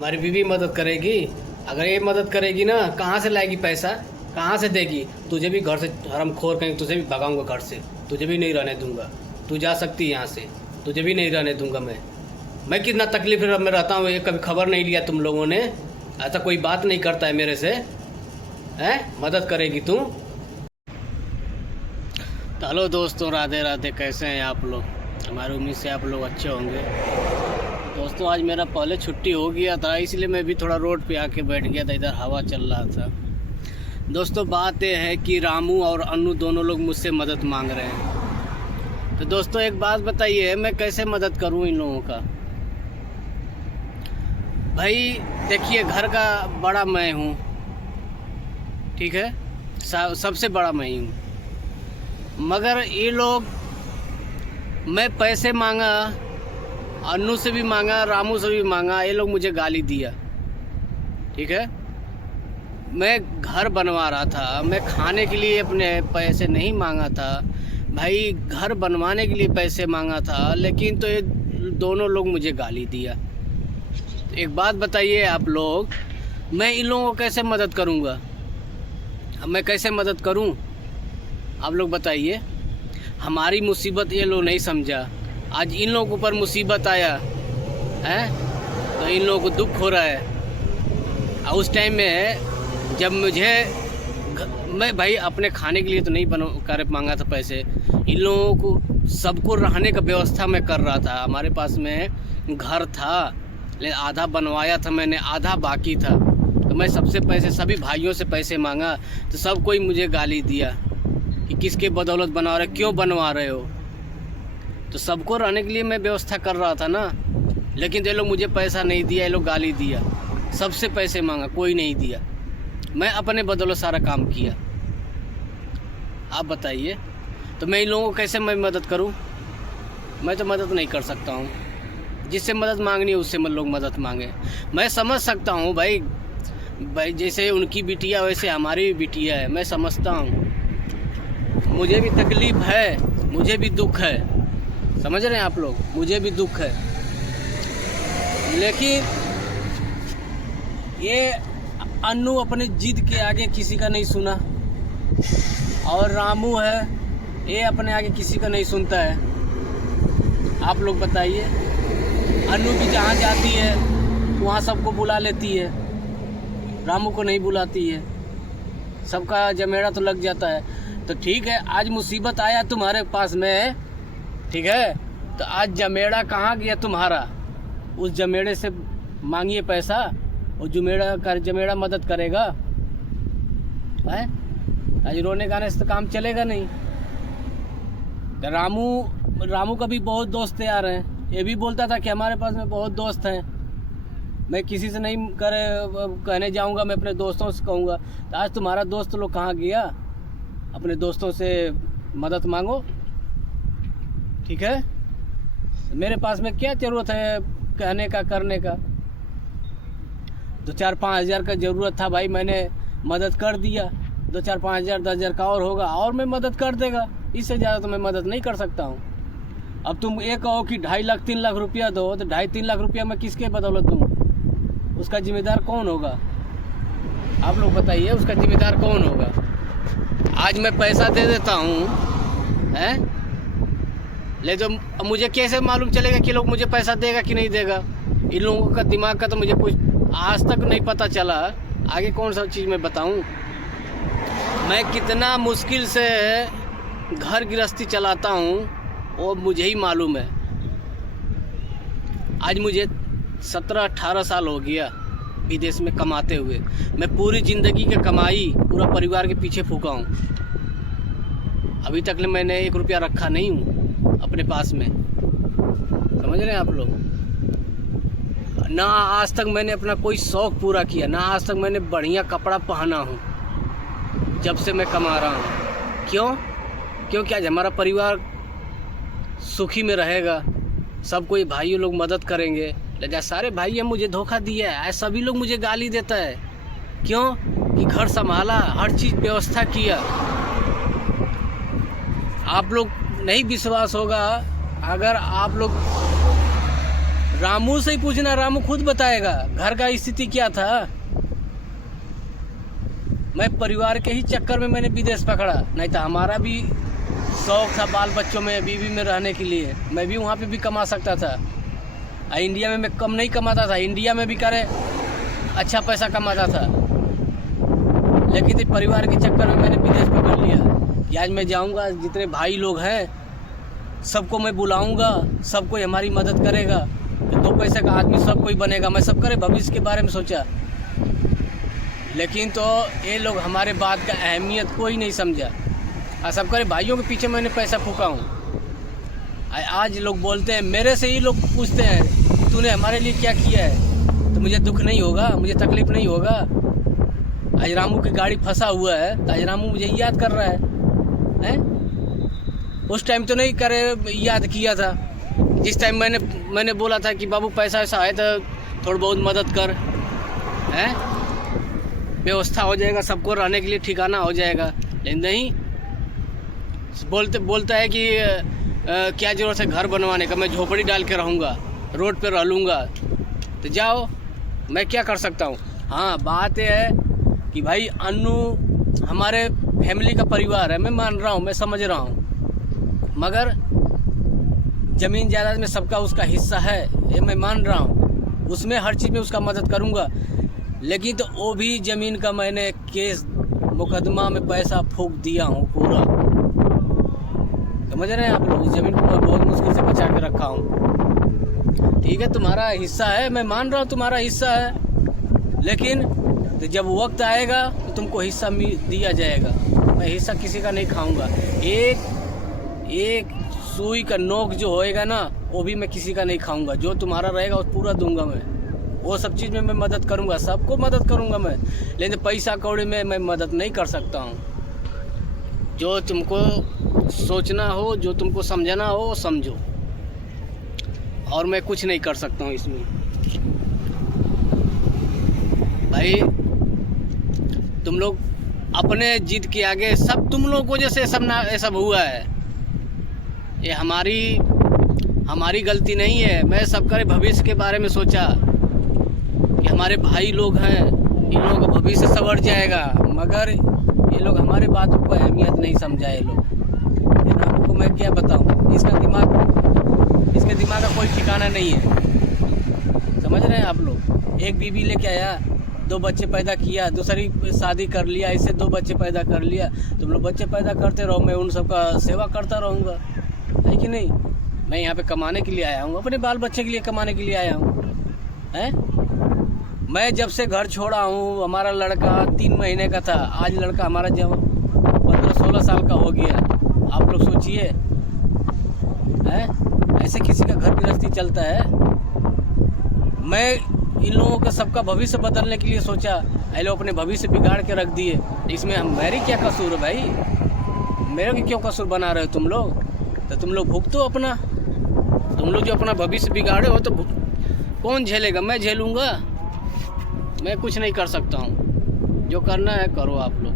हमारी बीवी मदद करेगी। अगर ये मदद करेगी ना, कहाँ से लाएगी पैसा, कहाँ से देगी? तुझे भी घर से हरामखोर कहेंगे, तुझे भी भगाऊंगा घर से, तुझे भी नहीं रहने दूंगा। तू जा सकती है यहाँ से, तुझे भी नहीं रहने दूंगा मैं कितना तकलीफ में रहता हूँ, ये कभी खबर नहीं लिया तुम लोगों ने? ऐसा कोई बात नहीं करता है मेरे से, हैं? मदद करेगी तू? तो हेलो दोस्तों, राधे राधे। कैसे हैं आप लोग? हमारी उम्मीद से आप लोग अच्छे होंगे। दोस्तों, आज मेरा पहले छुट्टी हो गया था, इसलिए मैं भी थोड़ा रोड पे आके बैठ गया था, इधर हवा चल रहा था। दोस्तों, बात यह है कि रामू और अन्नू दोनों लोग मुझसे मदद मांग रहे हैं। तो दोस्तों, एक बात बताइए, मैं कैसे मदद करूं इन लोगों का? भाई देखिए, घर का बड़ा मैं हूं, ठीक है, सबसे बड़ा मैं ही हूं, मगर ये लोग, मैं पैसे मांगा, अन्नू से भी मांगा, रामू से भी मांगा, ये लोग मुझे गाली दिया, ठीक है। मैं घर बनवा रहा था, मैं खाने के लिए अपने पैसे नहीं मांगा था भाई, घर बनवाने के लिए पैसे मांगा था, लेकिन तो ये दोनों लोग मुझे गाली दिया। तो एक बात बताइए आप लोग, मैं इन लोगों को कैसे मदद करूँगा? अब मैं कैसे मदद करूँ, आप लोग बताइए। हमारी मुसीबत ये लोग नहीं समझा, आज इन लोगों के ऊपर मुसीबत आया है, तो इन लोगों को दुख हो रहा है। और उस टाइम में जब मैं भाई अपने खाने के लिए तो नहीं कर मांगा था पैसे, इन लोगों को सबको रहने का व्यवस्था मैं कर रहा था। हमारे पास में घर था, लेकिन आधा बनवाया था मैंने, आधा बाकी था। तो मैं सबसे पैसे, सभी भाइयों से पैसे मांगा, तो सब कोई मुझे गाली दिया कि किसके बदौलत बनवा रहे, क्यों बनवा रहे हो? तो सबको रहने के लिए मैं व्यवस्था कर रहा था ना, लेकिन ये लोग मुझे पैसा नहीं दिया, ये लोग गाली दिया। सबसे पैसे मांगा, कोई नहीं दिया। मैं अपने बदौलत सारा काम किया। आप बताइए, तो मैं इन लोगों को कैसे मैं मदद करूं? मैं तो मदद नहीं कर सकता हूं। जिससे मदद मांगनी है उससे लोग मदद मांगे। मैं समझ सकता हूं भाई, जैसे उनकी बिटिया वैसे हमारी भी बिटिया है, मैं समझता हूं। मुझे भी तकलीफ़ है, मुझे भी दुख है, समझ रहे हैं आप लोग? मुझे भी दुख है, लेकिन ये अन्नू अपने जिद के आगे किसी का नहीं सुना, और रामू है, ये अपने आगे किसी का नहीं सुनता है। आप लोग बताइए, अन्नू भी जहाँ जाती है वहाँ सबको बुला लेती है, रामू को नहीं बुलाती है। सबका जमेड़ा तो लग जाता है। तो ठीक है, आज मुसीबत आया तुम्हारे पास में, ठीक है, तो आज जमेड़ा कहाँ गया तुम्हारा? उस जमेड़े से मांगिए पैसा, और जमेड़ा मदद करेगा है? आज रोने गाने से तो काम चलेगा नहीं। तो रामू का भी बहुत दोस्त यार हैं, ये भी बोलता था कि हमारे पास में बहुत दोस्त हैं, मैं किसी से नहीं कहने जाऊंगा, मैं अपने दोस्तों से कहूँगा। तो आज तुम्हारा दोस्त लोग कहाँ गया? अपने दोस्तों से मदद मांगो, ठीक है। मेरे पास में क्या ज़रूरत है कहने का, करने का? 2-4-5 हज़ार का ज़रूरत था भाई, मैंने मदद कर दिया। 2-4-5 हज़ार, 10 हज़ार का और होगा, और मैं मदद कर देगा। इससे ज़्यादा तो मैं मदद नहीं कर सकता हूँ। अब तुम ये कहो कि 2.5 लाख 3 लाख रुपया दो, तो 2.5-3 लाख रुपया मैं किसके बदौलत दूँ? उसका जिम्मेदार कौन होगा? आप लोग बताइए, उसका जिम्मेदार कौन होगा? आज मैं पैसा दे देता हूँ, हैं? ले तो मुझे कैसे मालूम चलेगा कि लोग मुझे पैसा देगा कि नहीं देगा? इन लोगों का दिमाग का तो मुझे कुछ आज तक नहीं पता चला। आगे कौन सा चीज़ मैं बताऊं? मैं कितना मुश्किल से घर गृहस्थी चलाता हूं, वो मुझे ही मालूम है। आज मुझे 17-18 साल हो गया विदेश में कमाते हुए। मैं पूरी ज़िंदगी की कमाई पूरा परिवार के पीछे फूका हूँ। अभी तक मैंने 1 रुपया रखा नहीं हूँ अपने पास में, समझ रहे हैं आप लोग? ना आज तक मैंने अपना कोई शौक़ पूरा किया, ना आज तक मैंने बढ़िया कपड़ा पहना हूँ जब से मैं कमा रहा हूँ। क्योंकि आज हमारा परिवार सुखी में रहेगा, सब कोई भाइयों लोग मदद करेंगे। लेकिन सारे भाई मुझे धोखा दिया है, सभी लोग मुझे गाली देता है। क्यों? कि घर संभाला, हर चीज़ व्यवस्था किया। आप लोग नहीं विश्वास होगा, अगर आप लोग रामू से ही पूछना, रामू खुद बताएगा घर का स्थिति क्या था। मैं परिवार के ही चक्कर में मैंने विदेश पकड़ा, नहीं तो हमारा भी शौक था बाल बच्चों में, बीवी में रहने के लिए। मैं भी वहाँ पे भी कमा सकता था। इंडिया में मैं कम नहीं कमाता था, इंडिया में भी करे अच्छा पैसा कमाता था, लेकिन परिवार के चक्कर में मैंने विदेश पकड़ लिया कि आज मैं जाऊँगा, जितने भाई लोग हैं सबको मैं बुलाऊँगा, सब कोई हमारी मदद करेगा, तो 2 पैसे का आदमी सब कोई बनेगा। मैं सब करे भविष्य के बारे में सोचा, लेकिन तो ये लोग हमारे बात का अहमियत कोई नहीं समझा। और सब करे भाइयों के पीछे मैंने पैसा फूका हूँ। आज लोग बोलते हैं, मेरे से ही लोग पूछते हैं तूने हमारे लिए क्या किया है, तो मुझे दुख नहीं होगा, मुझे तकलीफ़ नहीं होगा। आज रामू की गाड़ी फंसा हुआ है तो आज रामू मुझे याद कर रहा है? उस टाइम तो नहीं करे याद किया था, जिस टाइम मैंने बोला था कि बाबू पैसा ऐसा है तो थोड़ी बहुत मदद कर, हैं, व्यवस्था हो जाएगा, सबको रहने के लिए ठिकाना हो जाएगा। लेकिन नहीं, बोलता है कि क्या ज़रूरत है घर बनवाने का, मैं झोपड़ी डाल के रहूँगा, रोड पे रह लूँगा। तो जाओ, मैं क्या कर सकता हूँ। हाँ, बात यह है कि भाई अन्नू हमारे फैमिली का परिवार है, मैं मान रहा हूँ, मैं समझ रहा हूँ, मगर ज़मीन जायदाद में सबका उसका हिस्सा है, ये मैं मान रहा हूँ, उसमें हर चीज़ में उसका मदद करूँगा। लेकिन तो वो भी ज़मीन का मैंने केस मुकदमा में पैसा फूंक दिया हूँ पूरा, समझ रहे हैं आप लोग। ज़मीन को मैं बहुत मुश्किल से बचा के रखा हूँ। ठीक है, तुम्हारा हिस्सा है, मैं मान रहा हूँ तुम्हारा हिस्सा है, लेकिन तो जब वक्त आएगा तो तुमको हिस्सा दिया जाएगा। मैं हिस्सा किसी का नहीं खाऊंगा। एक सुई का नोक जो होएगा ना, वो भी मैं किसी का नहीं खाऊंगा। जो तुम्हारा रहेगा वो पूरा दूंगा मैं। वो सब चीज़ में मैं मदद करूंगा, सबको मदद करूंगा मैं, लेकिन पैसा कौड़ी में मैं मदद नहीं कर सकता हूँ। जो तुमको सोचना हो, जो तुमको समझना हो, समझो, और मैं कुछ नहीं कर सकता हूँ इसमें। भाई तुम लोग अपने जिद के आगे, सब तुम लोगों को जैसे सब हुआ है, ये हमारी गलती नहीं है। मैं सबका भविष्य के बारे में सोचा कि हमारे भाई लोग हैं, इन लोगों का भविष्य संवर जाएगा, मगर ये लोग हमारे बातों को अहमियत नहीं समझा। ये लोग, आपको मैं क्या बताऊं, इसके दिमाग का कोई ठिकाना नहीं है, समझ रहे हैं आप लोग। एक बीवी लेके आया, 2 बच्चे पैदा किया, दूसरी शादी कर लिया, ऐसे 2 बच्चे पैदा कर लिया। तुम लोग बच्चे पैदा करते रहो, मैं उन सबका सेवा करता रहूँगा, है कि नहीं। मैं यहाँ पे कमाने के लिए आया हूँ, अपने बाल बच्चे के लिए कमाने के लिए आया हूँ, हैं। मैं जब से घर छोड़ा हूँ, हमारा लड़का 3 महीने का था, आज लड़का हमारा जब 15-16 साल का हो गया। आप लोग सोचिए, हैं, ऐसे किसी का घर गृहस्थी चलता है। मैं इन लोगों का सबका भविष्य बदलने के लिए सोचा, ये लोग अपने भविष्य बिगाड़ के रख दिए। इसमें मेरी क्या कसूर है भाई, मेरे की क्यों कसूर बना रहे हो तुम लोग। तो तुम लोग भुगतो अपना, तुम लोग जो अपना भविष्य बिगाड़े हो तो कौन झेलेगा, मैं झेलूँगा। मैं कुछ नहीं कर सकता हूँ, जो करना है करो आप लोग।